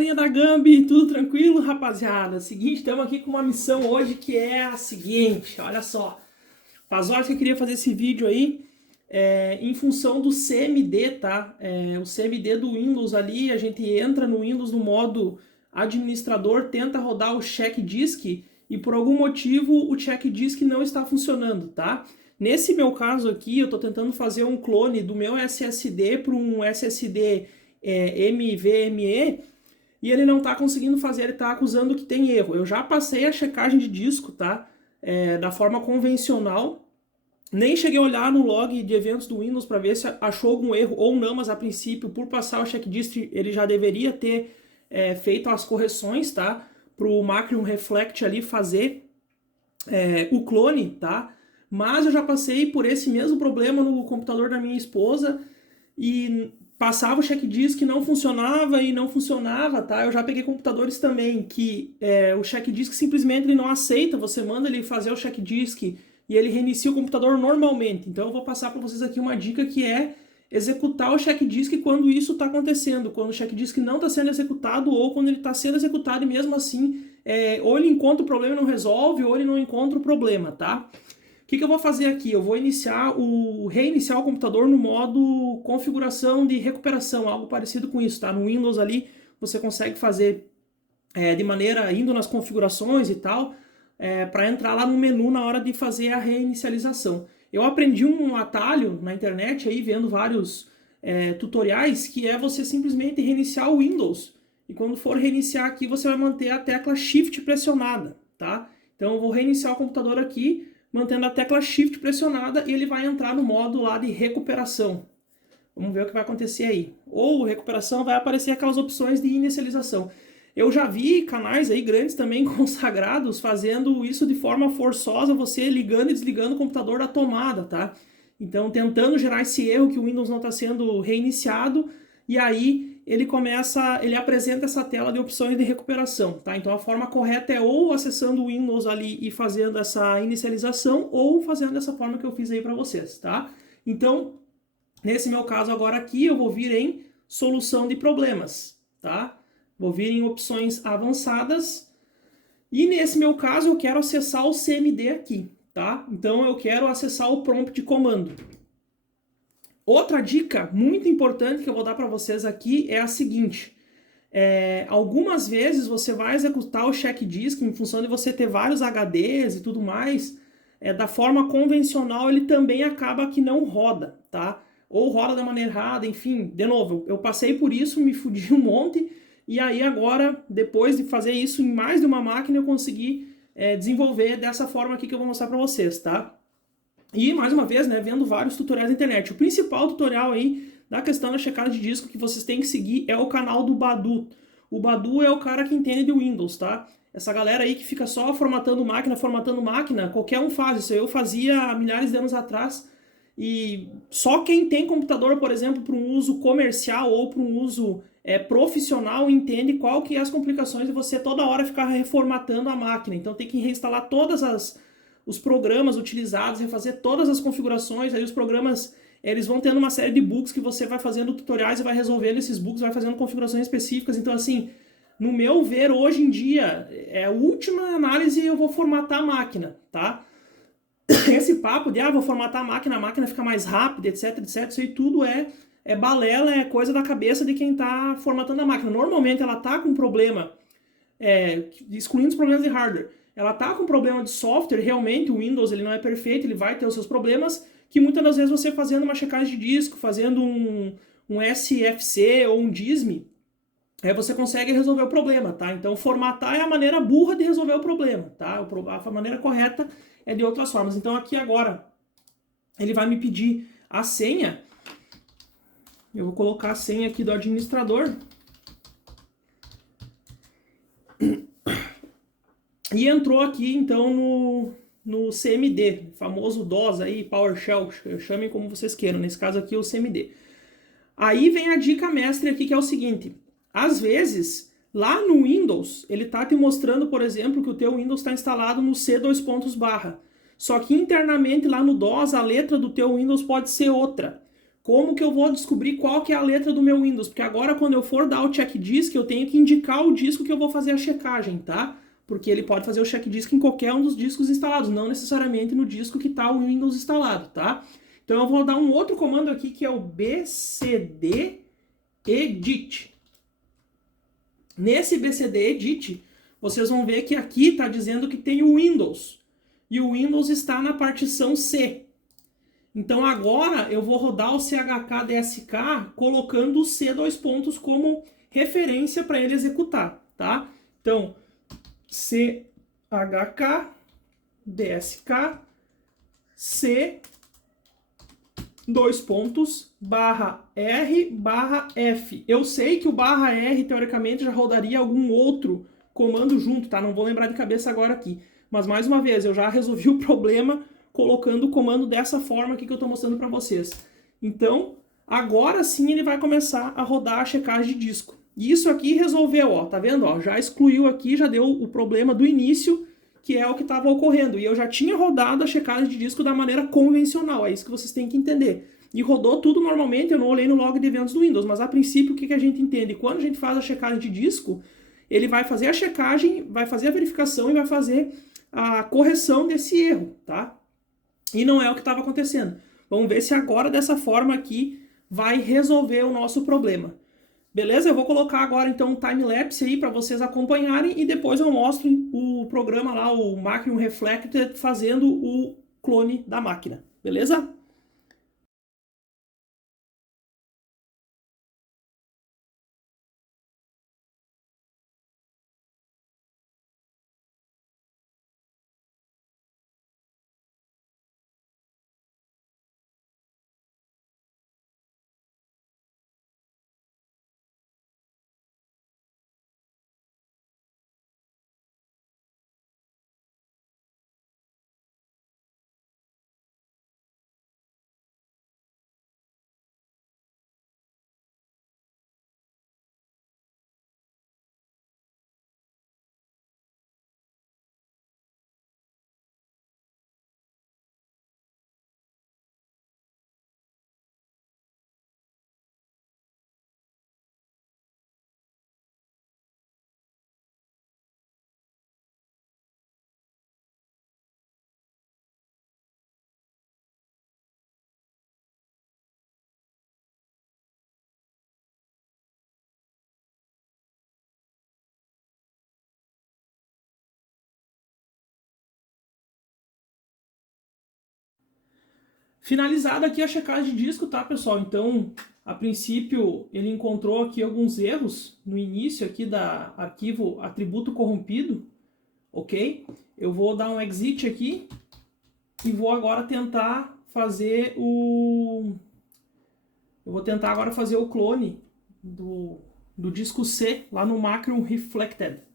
galerinha da Gambi, tudo tranquilo, rapaziada? Seguinte, estamos aqui com uma missão hoje que é a seguinte, olha só. Faz horas que eu queria fazer esse vídeo aí, em função do CMD, tá? O CMD do Windows ali, a gente entra no Windows no modo administrador, tenta rodar o check disk e por algum motivo o check disk não está funcionando, tá? Nesse meu caso aqui, eu estou tentando fazer um clone do meu SSD para um SSD NVMe, e ele não está conseguindo fazer, ele está acusando que tem erro. Eu já passei a checagem de disco, tá? Da forma convencional. Nem cheguei a olhar no log de eventos do Windows para ver se achou algum erro ou não, mas a princípio, por passar o checkdisk, ele já deveria ter feito as correções, tá? Para o Macrium Reflect ali fazer o clone, tá? Mas eu já passei por esse mesmo problema no computador da minha esposa e passava o checkdisk, não funcionava, tá? Eu já peguei computadores também que o checkdisk simplesmente ele não aceita, você manda ele fazer o checkdisk e ele reinicia o computador normalmente. Então eu vou passar para vocês aqui uma dica que é executar o checkdisk quando isso está acontecendo, quando o checkdisk não está sendo executado ou quando ele está sendo executado e mesmo assim ou ele encontra o problema e não resolve ou ele não encontra o problema, tá? O que eu vou fazer aqui? Eu vou reiniciar o computador no modo configuração de recuperação, algo parecido com isso, tá? No Windows ali você consegue fazer de maneira indo nas configurações e tal, para entrar lá no menu na hora de fazer a reinicialização. Eu aprendi um atalho na internet aí, vendo vários tutoriais, que é você simplesmente reiniciar o Windows. E quando for reiniciar aqui, você vai manter a tecla Shift pressionada, tá? Então eu vou reiniciar o computador aqui, mantendo a tecla Shift pressionada e ele vai entrar no modo lá de recuperação. Vamos ver o que vai acontecer aí. Ou recuperação, vai aparecer aquelas opções de inicialização. Eu já vi canais aí grandes também consagrados fazendo isso de forma forçosa, você ligando e desligando o computador da tomada, tá? Então tentando gerar esse erro que o Windows não está sendo reiniciado e aí ele apresenta essa tela de opções de recuperação, tá? Então a forma correta é ou acessando o Windows ali e fazendo essa inicialização ou fazendo dessa forma que eu fiz aí para vocês, tá? Então, nesse meu caso agora aqui, eu vou vir em solução de problemas, tá? Vou vir em opções avançadas e nesse meu caso eu quero acessar o CMD aqui, tá? Então eu quero acessar o prompt de comando. Outra dica muito importante que eu vou dar para vocês aqui é a seguinte. Algumas vezes você vai executar o checkdisk em função de você ter vários HDs e tudo mais, da forma convencional ele também acaba que não roda, tá? Ou roda da maneira errada, enfim, de novo, eu passei por isso, me fudi um monte, e aí agora, depois de fazer isso em mais de uma máquina, eu consegui desenvolver dessa forma aqui que eu vou mostrar para vocês, tá? E, mais uma vez, né, vendo vários tutoriais na internet. O principal tutorial aí da questão da checagem de disco que vocês têm que seguir é o canal do Badu. O Badu é o cara que entende de Windows, tá? Essa galera aí que fica só formatando máquina, qualquer um faz isso. Eu fazia há milhares de anos atrás. E só quem tem computador, por exemplo, para um uso comercial ou para um uso profissional entende qual que é as complicações de você toda hora ficar reformatando a máquina. Então tem que reinstalar os programas utilizados, refazer todas as configurações, aí os programas eles vão tendo uma série de bugs que você vai fazendo tutoriais e vai resolvendo esses bugs, vai fazendo configurações específicas. Então assim, no meu ver, hoje em dia, a última análise eu vou formatar a máquina, tá? Esse papo de, vou formatar a máquina fica mais rápida, etc, etc, isso aí tudo é balela, é coisa da cabeça de quem tá formatando a máquina. Normalmente ela tá com problema, excluindo os problemas de hardware, ela tá com problema de software, realmente o Windows ele não é perfeito, ele vai ter os seus problemas, que muitas das vezes você fazendo uma checagem de disco, fazendo um SFC ou um DISM, você consegue resolver o problema, tá? Então formatar é a maneira burra de resolver o problema, tá? A maneira correta é de outras formas. Então aqui agora ele vai me pedir a senha. Eu vou colocar a senha aqui do administrador. E entrou aqui então no CMD, famoso DOS aí, PowerShell, chamem como vocês queiram, nesse caso aqui é o CMD. Aí vem a dica mestre aqui que é o seguinte, às vezes lá no Windows ele está te mostrando, por exemplo, que o teu Windows está instalado no C:/, só que internamente lá no DOS a letra do teu Windows pode ser outra. como que eu vou descobrir qual que é a letra do meu Windows? Porque agora quando eu for dar o check disk, eu tenho que indicar o disco que eu vou fazer a checagem, tá? Porque ele pode fazer o check disk em qualquer um dos discos instalados, não necessariamente no disco que está o Windows instalado, tá? Então eu vou dar um outro comando aqui que é o bcd edit. Nesse bcd edit, vocês vão ver que aqui está dizendo que tem o Windows. E o Windows está na partição C. Então agora eu vou rodar o chkdsk colocando o C dois pontos como referência para ele executar, tá? Então, chkdsk C dois pontos /R/F. Eu sei que o /R teoricamente já rodaria algum outro comando junto, tá? Não vou lembrar de cabeça agora aqui. Mas mais uma vez, eu já resolvi o problema colocando o comando dessa forma aqui que eu estou mostrando para vocês. Então, agora sim ele vai começar a rodar a checagem de disco. E isso aqui resolveu, ó, tá vendo? Ó, já excluiu aqui, já deu o problema do início, que é o que estava ocorrendo. E eu já tinha rodado a checagem de disco da maneira convencional, é isso que vocês têm que entender. E rodou tudo normalmente, eu não olhei no log de eventos do Windows, mas a princípio o que a gente entende? Quando a gente faz a checagem de disco, ele vai fazer a checagem, vai fazer a verificação e vai fazer a correção desse erro, tá? E não é o que estava acontecendo. Vamos ver se agora dessa forma aqui vai resolver o nosso problema. Beleza? Eu vou colocar agora então um time-lapse aí para vocês acompanharem e depois eu mostro o programa lá, o Macrium Reflected, fazendo o clone da máquina. Beleza? Finalizada aqui a checagem de disco, tá, pessoal? Então, a princípio, ele encontrou aqui alguns erros no início aqui da arquivo atributo corrompido, ok? Eu vou dar um exit aqui e vou agora tentar fazer o... Eu vou tentar agora fazer o clone do disco C lá no Macrium Reflected.